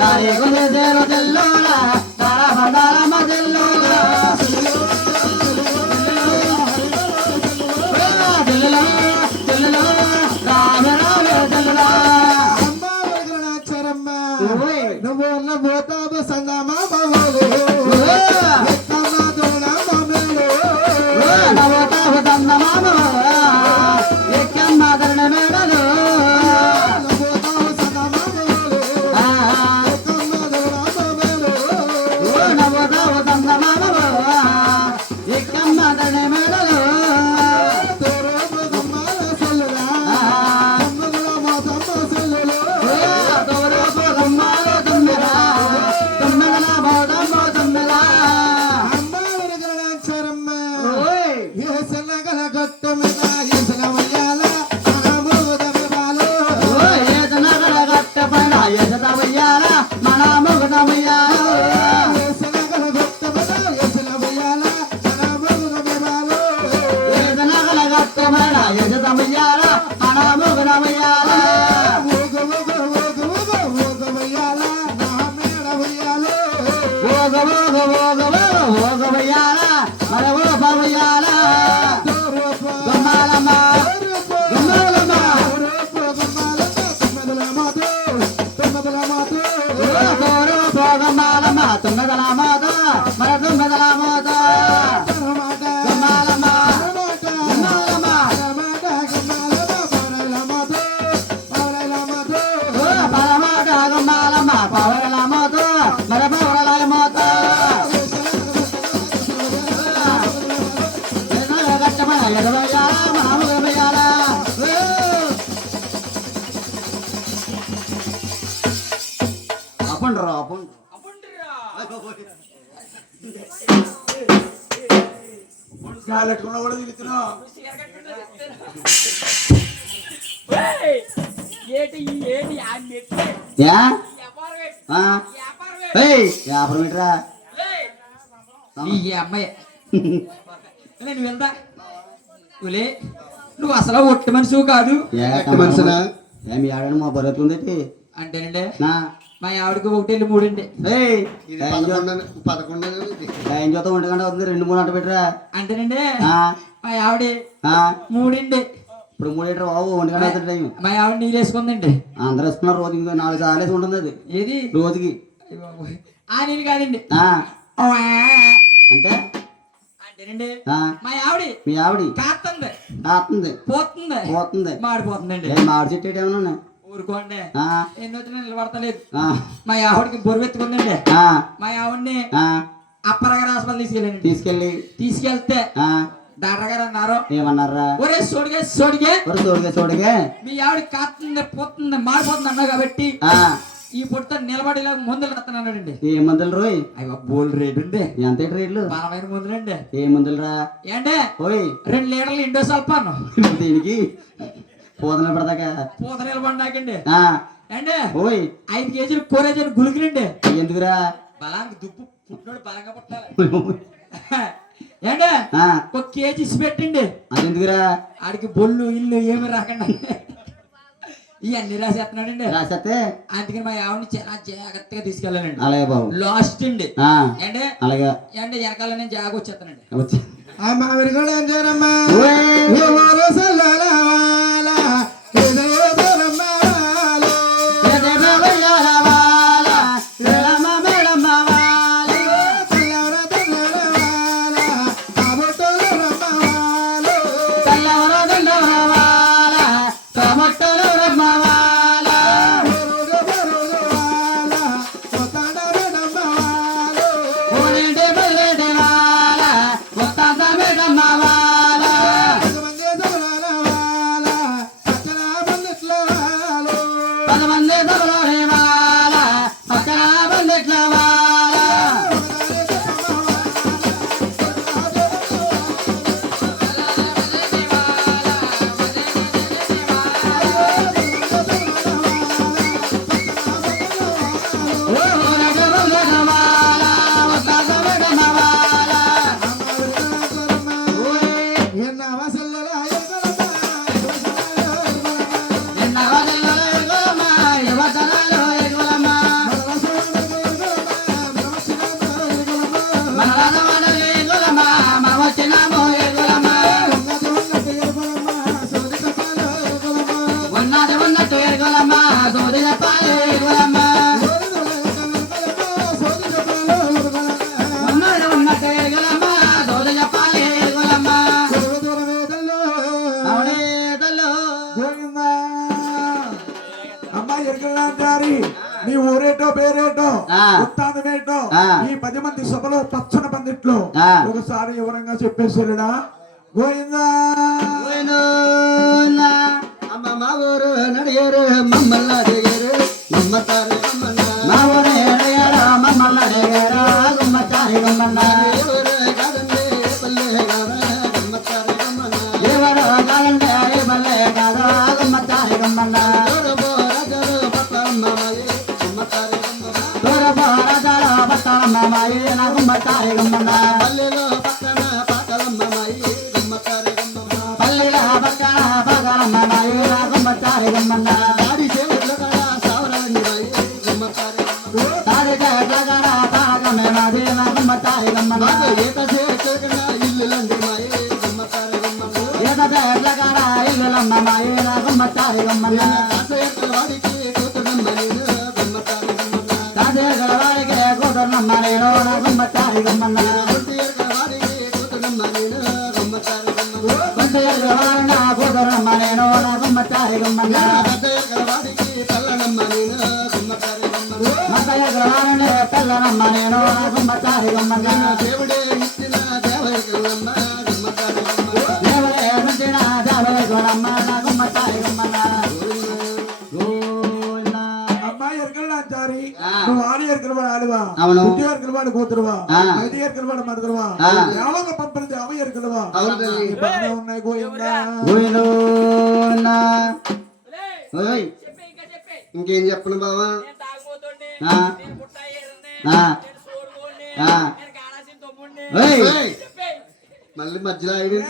దారి గులేసేరు తెల్లోలా తారా బండాలమ్మ తెల్లోలా తెల్లోలా తెల్లోలా రామ రామ తెల్లోలా నువ్వు పోతావు సంగమా బాబోలు నవతావు దందమామ ఎక్కమ్మ ధరణ మేడలు నవతావు దందమామ ఎక్కమ్మ ధరణ మేడలు తోరపు గుమ్మాలు తుమ్మెలా తుమ్మెదల మోదమ్మ తుమ్మెలా ఏదనగల గట్ట పైన ఎసత వయ్యాల మన ముగదమయ్యాల ఏదనగల గట్ట పైన ఎసత వయ్యాల మన ముగదమయ్యాల ఓగ ఓగ ఓగ ఓగ వయ్యాల మన ఓగ వయ్యాల గుమ్మాలమ్మ గుమ్మాలమ్మ కోరు పోగమ్మాలమ్మ తుమ్మెదల మోత మన తుమ్మెదల మోత గుమ్మాలమ్మ గుమ్మాలమ్మ పరమాట గుమ్మాలమ్మ పవరల మోత మన పవరల మోత గట్టమన ఎదవయ్యాల మామూలయ్యాల అపండ్రా అపండ్రా గాలెట్టుకున్న కూడా తిరుగుతున్నావు యా వ్యాపారం ఏంట్రా ఈ అమ్మాయి నేను వెళ్తా ఉలే నువ్వు అసలు ఒట్టి మనిషివి కాదు మనుషులా ఏమి ఆడని మా బరువుతుంది అంటేనండి నా మా ఆవిడకి ఒకటి మూడండి టైం చూత ఒంటిగంట అవుతుంది 2-3 గంట పెట్టరా అంటేనండి ఆ, మా ఆవిడ ఆ, మూడండి ఇప్పుడు 3 లీటర్ బాబు 1 గంట అవుతుంది టైం మా ఆవిడ నీళ్ళు వేసుకుందండి అందరూ ఇస్తున్నారు రోజుకి ఇంకో 4 సార్లు వేసి ఉంటుంది అది ఏది రోజుకి అయ్య బాబోయ్. ఆ నీళ్ళు కాదండి ఆ, ఓవా. అంటే అంటేనండి ఆ, మా ఆవిడ మీ ఆవిడ కాస్తుంది కాస్తుంది పోతుంది పోతుంది మాడిపోతుందండి ఏ మామిడి చెట్టు ఏమైనా ఉన్నాయి ఊరుకోండి ఆ, ఎన్ని వచ్చినా నిలబడతలేదు ఆ, మా ఆవిడకి బొరువు ఎత్తుకుందండి ఆ, మా ఆవిడని ఆ, అప్పరగారు హాస్పిటల్ తీసుకెళ్ళండి తీసుకెళ్ళి తీసుకెళ్తే ఆ, డాక్టర్ గారు అన్నారు ఏమన్నారా ఒరే సోడిగే సోడిగే చూడగే మీ ఆవిడ కాస్తుంది పోతుంది మాడిపోతుంది అన్నావు కాబట్టి ఆ, ఈ పొట్ట నిలబడేలా మందులు రాస్తున్నాడండి ఏ మందులు రోయ్ అయ్యో బోల్ రేట్ ఉంది ఎంత రేట్లు బలమైన మందులండి ఏ మందులు రా ఏంటే ఓయ్ 2 లీటర్లు ఇండో సల్పాను దీనికి పోదన పడదాకా పూత నిలబడినాకండి ఆ, ఏంటే ఓయ్ 5 కేజీలు కోరేజీలు గులికినండి ఎందుకురా బలానికి దుప్పు పుట్టినోడు బలంగా పుట్టాలి ఏంటే ఆ, 1 కేజీ ఇసి పెట్టండి అది ఎందుకురా ఆడికి బొల్లు ఇల్లు ఏమి రాకుండా ఇవన్నీ రాసేస్తున్నాడండి రాసేస్తే అందుకని మా ఆవిడని చాలా జాగ్రత్తగా తీసుకెళ్ళానండి అలాగే బాబు లాస్ట్ అండి ఆ, ఏంటే అలాగే ఏంటే వెనకాల నేను జాగ వచ్చేస్తానండి వచ్చి ఆ మామిడి కూడా ఏం చేయరమ్మా ఓయ్, ఎవరు సల్లల వాల, ఏదో దూరమ్మ వాలో. ఎదగల పదమంది సభలోనే వాల పక్కన బందిట్ల వాల అమ్మాయి ఎరగలాంటారి నీ ఊరేటో పేరేటో ఆ. ఉత్తానమేటో ఆ. ఈ 10 మంది సభలో పచ్చని పందిట్లో ఆ. ఒకసారి వివరంగా చెప్పేసారుడా గోవిందా అమ్మ మా ఊరు నడిగారు మమ్మల్ని అడిగారు నమ్మతారు మా ఊరు అడిగారు మమ్మల్ని అడిగారు గుమ్మతారి గుమ్మన్న ఎవరు కాదండి పల్లె కాదా గుమ్మతారి గుమ్మన్న ఎవరు కాదండి పల్లె కాదా గుమ్మతారి గుమ్మన్న దూరబోరాజారు పట్టమ్మాయి గుమ్మతారి గుమ్మన్న దూరబోరాజారు పట్టమ్మాయి నా గుమ్మతారి గుమ్మన్న పల్లెలో పక్కన పాకలమ్మాయి గుమ్మతారి గుమ్మన్న పల్లెలో పక్కన పాకలమ్మాయి నా గుమ్మతారి గుమ్మన్న దాడి చేతుల కాడ సావరండిరాయి గుమ్మతారి గుమ్మన్న దాడి చేతుల కాడ తాగమేనాది నా గుమ్మతారి గుమ్మన్న ఏత చేతుల కాడ ఇల్లులండి మాయి గుమ్మతారి గుమ్మన్న ఏత చేతుల కాడ ఇల్లులమ్మ మాయి నా గుమ్మతారి గుమ్మన్న కాసేతుల వాడికి కూతురమ్మ నేను గుమ్మతారి గుమ్మన్న కాసేతుల వాడికి కూతురమ్మ నేను నా గుమ్మతారి గుమ్మన్న గుంటియర్గ వాడికి కూతురమ్మ నేను గుమ్మతారి గుమ్మన్న గుంటియర్గ వాడి నా కూతురమ్మ నేను నా గుమ్మతారి గుమ్మన్న గద్దయర్గ వాడికి పల్లనమ్మ నేను గుమ్మతారి గుమ్మన్న మతయర్గ వాడిని పల్లనమ్మ నేను నా గుమ్మతారి గుమ్మన్న దేవుడే ఇచ్చిన దేవయర్గలమ్మ గుమ్మతారి గుమ్మన్న దేవుడే ఇచ్చిన దేవయర్గలమ్మ నా గుమ్మతారి గుమ్మన్న అమ్మాయి ఎరగలాంటారి ఆ. నువ్వు ఆడి ఎరగలవాడు ఆడువా అవును. ఉద్యోగ ఎరగలవాడు కూతురువా ఆ. ఐదు ఎరగలవాడు మరదరువా ఆ. యావంగ పంపిన దేవ ఎరగలవా అవును తల్లి. బాగానే ఉన్నాయి గోవిందా గోవిందోనా ఓయ్ చెప్పే ఇంకా చెప్పే ఇంకేం చెప్పను బావా నేను తాగుబోతుండే ఆ. నేను పుట్టాయేరుండే ఆ. నేను సోరుగోండే ఆ. నేను గాలాసిన తమ్ముండే ఓయ్ చెప్పే మళ్ళీ మధ్యలో ఐదు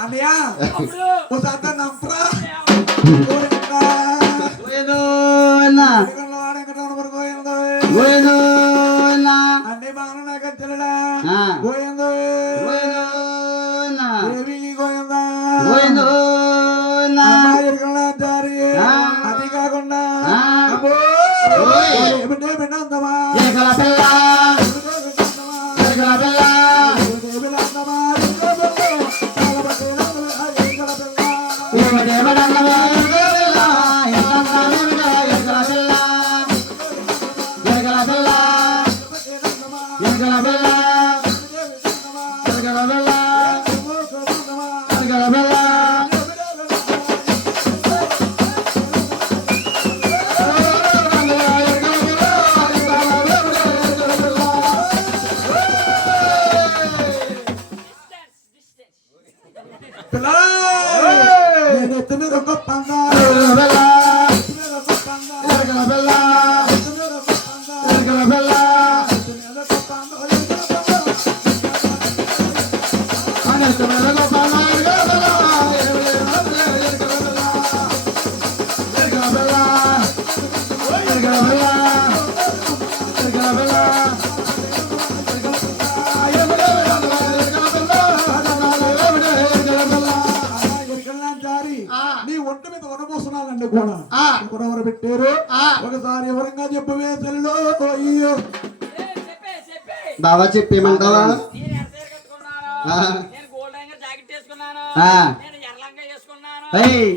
అన్నయ్య అప్పుడు ఒకసారి నంపరా గోవిందా గోవిందోనా ఎరగలవాడు ఎక్కడ గోవిందా గోవిందోనా అన్ని బాగా నాకు తెలడా ఆ. గోవిందా గోవిందోనా దేవి గోవిందా గోవిందోనా అమ్మాయి ఎరగలాంటారి ఆ. అది కాకుండా ఆ. అబ్బో ఓయ్. ఏమిటే వినందమా ఏకల పిల్ల ఏకల పిల్ల ఏమి దేవడన్నవే ఏకల పిల్ల ఎంతన్నమేమిటో ఏకల పిల్ల ఏకల పిల్ల ఏకల పిల్ల ఏకల పిల్ల ఏకల పిల్ల నీ ఒంటి మీద వనమోసనాలండి కూడా ఎవరెవరు పెట్టారు ఒకసారి వివరంగా చెప్పవే చెల్లు అయ్యో చెప్పే చెప్పే బావా చెప్పేమంటావా నేను ఎర్ర కట్టుకున్నాను ఆ. నేను గోల్డ్ యాంగర్ జాకెట్ వేసుకున్నాను ఆ. నేను ఎర్రంగా వేసుకున్నాను ఏయ్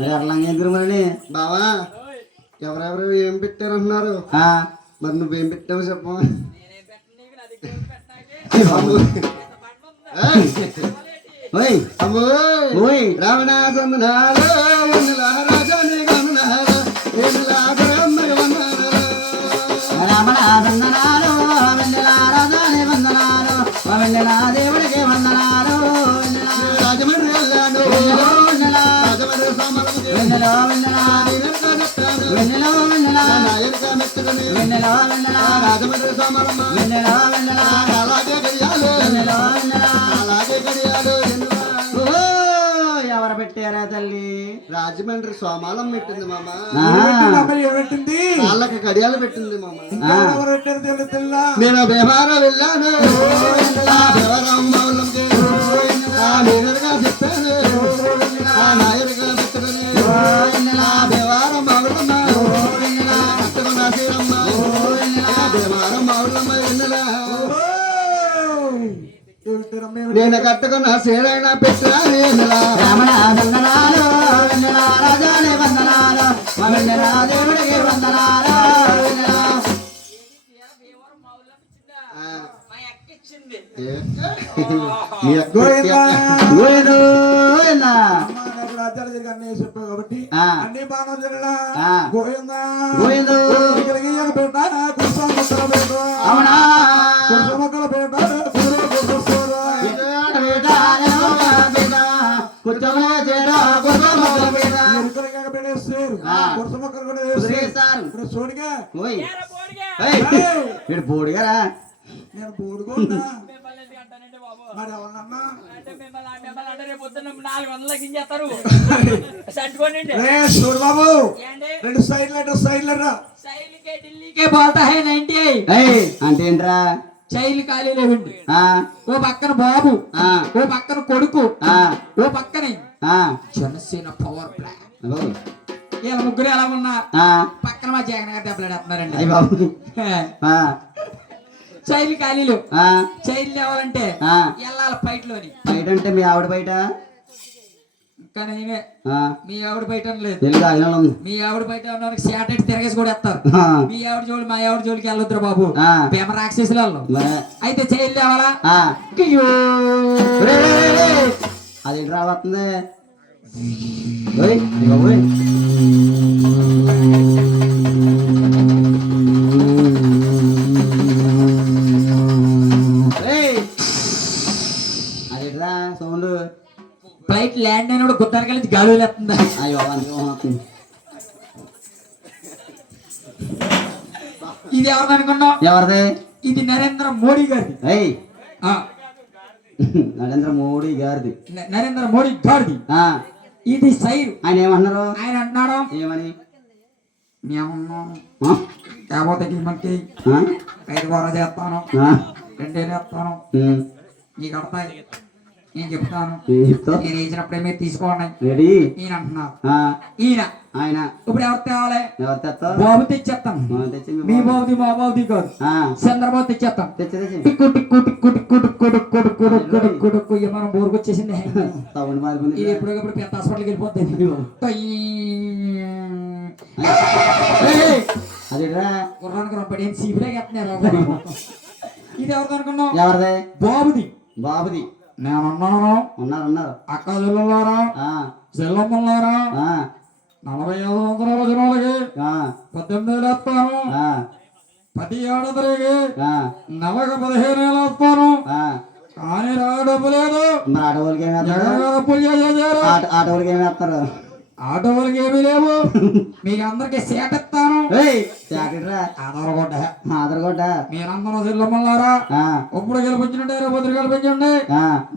మరి అర్లంగా ఎందుకు మరి బావా ఎవరెవరు ఏం పెట్టారంటున్నారు మరి నువ్వేం పెట్టావు చెప్పు నేనేం పెట్టను నీకు నా దగ్గర పెట్టడానికి ఎంత బండి ఉంది ఓయ్ అమ్మోయ్ రావణ సందనాలు రాజాని గమనాలు వెన్నెల వెనుక చెప్తాను వెన్నెల వెన్నెల నాయనక మెత్తగని వెన్నెల వెన్నెల రాజమండ్రి సోమరమ్మ వెన్నెల వెన్నెల అలాగే గడియాలు వెన్నెల వెన్నెల అలాగే గడియాలు ఓ ఎవరు పెట్టారా తల్లి రాజమండ్రి సోమాలం పెట్టింది మామ పెట్టింది వాళ్ళకి గడియాలు పెట్టింది మామ ఎవరు పెట్టారు తెల్ల నేను భీమారం వెళ్ళాను ఆ భీమవరం మౌలంకి ఆ నేనరుగా చెప్పాను ఆ నాయనగా పెట్టుకుని ఆ భీమవరం మౌలమ్మ కట్టుకున్న సీరమ్మ ఆ భీమవరం మౌలమ్మ వెన్నెలా నేను కట్టుకున్న సీరైనా పెట్టినా వెన్నెలా రమణ వందనాలు వెన్నెల రాజాని వందనాలు వెన్నెల దేవుడికి వందనాలు వెన్నెల గోవిందో వెన్న. రాజ్యాలు తిరిగి అన్నీ చెప్పావు కాబట్టి ఆ. అన్ని బాగా తిరగలా ఆ. గోవిందా గోవిందో. పేట కుర్స మొక్కల పేట అవునా కుర్స మొక్కల పేట కూర కుర్సోరా కూర్చోమనే చేరా కూర్చోమనే చేరా ఎరుకలుగా పెట్టేస్తారు ఆ. కుర్స మొక్కలు కూడా కుదిరేస్తారు. ఇప్పుడు చూడగా ఓయ్ ఏయ్ వీడు బోడిగారా నేను బోడుకోండా మరి ఎవరన్నా రే చూడు బాబు రెండు సైడ్ లెటర్ బోల్తా హై 98 ఏయ్ అంటే ఏంట్రా చైల్డ్ ఖాళీ లేవండి ఆ ఓ పక్కన బాబు ఆ ఓ పక్కన కొడుకు ఆ ఓ పక్కన ఆ జనసేన పవర్ ప్లాన్ అబ్బో. వీళ్ళ ముగ్గురు ఎలా ఉన్నా ఆ పక్కన మా జగన్ గారు దెబ్బలాడేస్తున్నారండి అయ్య బాబు ఆ చైల్డ్ ఖాళీలు ఆ చైల్డ్ లేవాలంటే ఆ వెళ్ళాలి ఫైట్ లోని బయట అంటే మీ ఆవిడ బయట కానీ నేనే ఆ మీ ఆవిడ బయట లేదు తెలుగు ఆగినాలు ఉంది మీ ఆవిడ బయట ఉన్నవారికి శాటైట్ తిరగేసి కూడా వేస్తారు ఆ, మీ ఆవిడ జోలి మా ఆవిడ జోలికి వెళ్ళొద్దురా బాబు ఆ. భీమ రాక్షసులు వాళ్ళు మరి అయితే చైల్డ్ లేవాలా ఆ అయ్యో. అది రావస్తుంది ఓయ్ అయ్య బాబోయ్. ఏయ్, అది రా సౌండ్ ఫ్లైట్ ల్యాండ్ అయినప్పుడు గుద్దానికి వెళ్ళి గాలి వస్తుందా అయ్య బాబు అంతే వస్తుంది. ఇది ఎవరిది అనుకున్నావు ఎవరిది ఇది నరేంద్ర మోడీ గారిది ఏయ్ ఆ, నరేంద్ర మోడీ గారిది నరేంద్ర మోడీ గారిది ఆ ఇది సైరు ఆయన ఏమన్నారు ఆయన అంటున్నాడు ఏమని మేమున్నాం ఆ? లేకపోతే ఈ మనకి ఆ? 5 వారాలు చేస్తాను ఆ? 2 వేలు వేస్తాను ఉమ్. నీకు కడతాయి నేను చెప్తాను ఏం చెప్తావ్? నేను వేసినప్పుడే మీరు తీసుకోండి రెడీ ఈయన అంటున్నారు ఆ, ఈయన ఆయన ఇప్పుడు ఎవరు తేవాలి ఎవరు తెస్తావు బాబు తెచ్చేస్తాను తెచ్చి మీ బాబుది మా బాబుది కాదు ఆ, చంద్రబాబు తెచ్చేస్తాం తెచ్చి తెచ్చి టిక్కు టిక్కు టిక్కు టిక్కు టిక్కు టిక్కు టిక్కు టిక్కు టిక్కు టిక్కు ఇక మనం బోరుకు వచ్చేసింది సౌండ్ మారిపోయింది ఇది ఎప్పటికప్పుడు పెద్ద హాస్పిటల్కి వెళ్ళిపోతుంది అది రా గుర్రానికి రొప్పడి ఏం సీపులే ఎత్తున్నారు ఇది ఎవరిది అనుకున్నావు ఎవరిది బాబుది బాబుది నేనున్నాను ఉన్నారు ఉన్నారు అక్క చెల్లెళ్ళారా ఆ, చెల్లమ్మలారా ఆ, 45 సంవత్సరాల జనాలకి ఆ, 18 వేలు వేస్తాను ఆ, 10 ఏళ్ళ తిరిగి ఆ, నెలకు 15 వేలు వేస్తాను ఆ. కానీ రా డబ్బు లేదు మరి ఆటోళ్ళకి ఏమి వేస్తారు జగన్ గారు అప్పులు చేసేసారు ఆటోళ్ళకి ఏమి వేస్తారు ఆటో వాళ్ళకి ఏమీ లేవు మీకు అందరికి సేట ఇస్తాను ఏయ్ జాకెట్ రా ఆధార్ కొట్ట ఆదరగొడ్డ మీరందరూ చెల్లమ్మలారా ఇప్పుడు గెలిపించినట్టు రేపు గెలిపించండి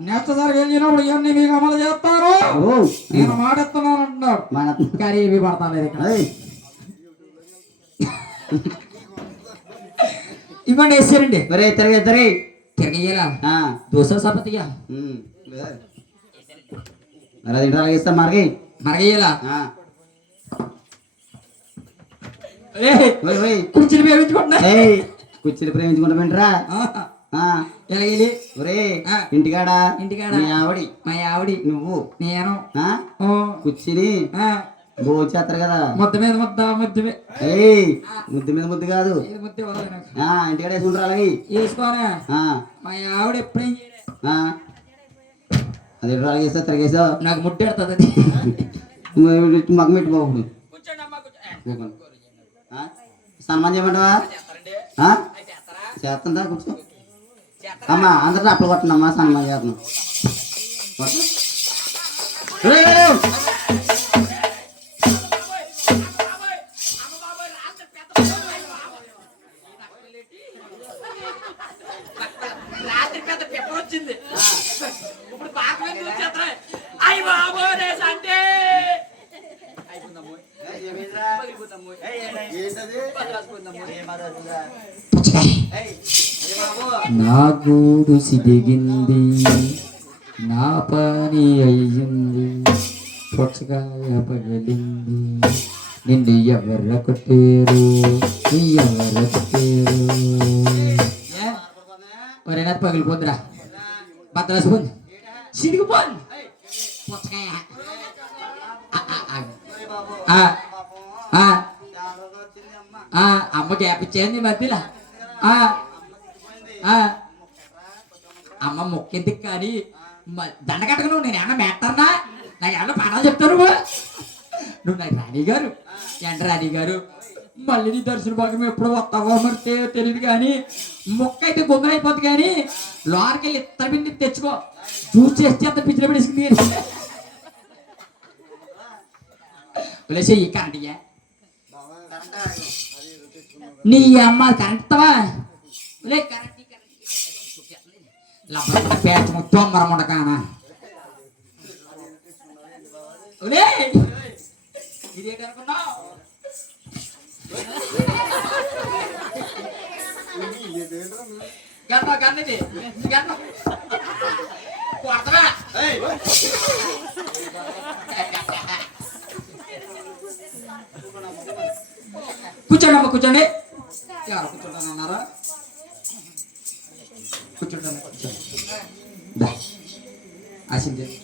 నెక్స్ట్ సారి గెలిచినప్పుడు ఇవన్నీ మీకు అమలు చేస్తారు ఓ నేను మాట ఇస్తున్నాను అంటున్నాడు మన కానీ ఇవి పడతాలేదు ఇక్కడ ఏయ్ ఇవ్వండి వేసారండి ఒరే తిరిగి తిరిగి తిరగయ్యాలా ఆ, దోశ సపతిగా ఉమ్. మరి అది ఇంట్లో ఇస్తాం మరికి మరగయ్యాలా ఆ. ఓయ్ ఓయ్ కుర్చీలు పేపించుకుంటున్నా ఏయ్ కుర్చీలు ప్రేమించుకుంటామేంట్రా ఆ, ఎలాగేలి ఒరే ఆ. ఇంటికాడ ఇంటికాడ మీ ఆవిడి మా ఆవిడి నువ్వు నేను ఆ ఓ, కుర్చీని ఆ, భోజేస్తారు కదా ముద్ద మీద ముద్ద ముద్ద మీద ఏయ్ ముద్దు మీద ముద్దు కాదు ఇది ముద్ద ఇవ్వదు నాకు. ఆ ఇంటికాడ వేసుకుంటారు అలాగే వేసుకోనే ఆ, మా ఆవిడ ఎప్పుడేం చేయలే. ఆ. అది ఎట్లా అలాగేస్తా తిరిగేసావు నాకు ముట్టెడుతుంది అది మగ మెట్టు బాబు సన్మానం చేయమంటావా ఆ? చేస్తుందా కూర్చో అమ్మా అందరితో అప్పుడు కొట్టండి అమ్మా సన్మానం చేస్తున్నాం నా గూడు సిదిగింది, నా పని అయ్యింది, పుచ్చకాయ పగిలింది, నిన్ను ఎవరు కొట్టారు, ఎవరు కొట్టారు? ఒరే నాకు పగిలిపోద్దురా, బద్దలసిపోంది, సిరిగిపోంది పుచ్చకాయ. అమ్మ గ్యాప్ ఇచ్చేయండి మధ్యలో. అమ్మ మొక్కెందుకు కానీ దండ కట్టకు. నేను ఏమన్నా మేస్తానా? నాకు ఏమన్నా పాఠాలు చెప్తాను నువ్వు? నాకు రాణి గారు ఎండ రాణి గారు, మళ్ళీ నీ దర్శన భాగం ఎప్పుడు వస్తావో మరి తెలియదు కానీ మొక్క అయితే గొంగలు అయిపోతుంది. కానీ లోనికి వెళ్ళి ఇత్తర పిండి తెచ్చుకో, జ్యూస్ చేస్తే అంత పిచ్చిలో పడేసుకుని చెయ్యి కరెంట్గా. నీ అమ్మ కరెంట్వా లే, కరెంట్ పేచ మొత్తం మరముండ కానా ఇదేటనుకున్నావు? గన్న గన్నది గన్న కొడతరా కూర్చోండి అమ్మ, కూర్చోండి. ఎవరు కూర్చుంటానన్నారా? కూర్చుంటాను. ఆశించండి.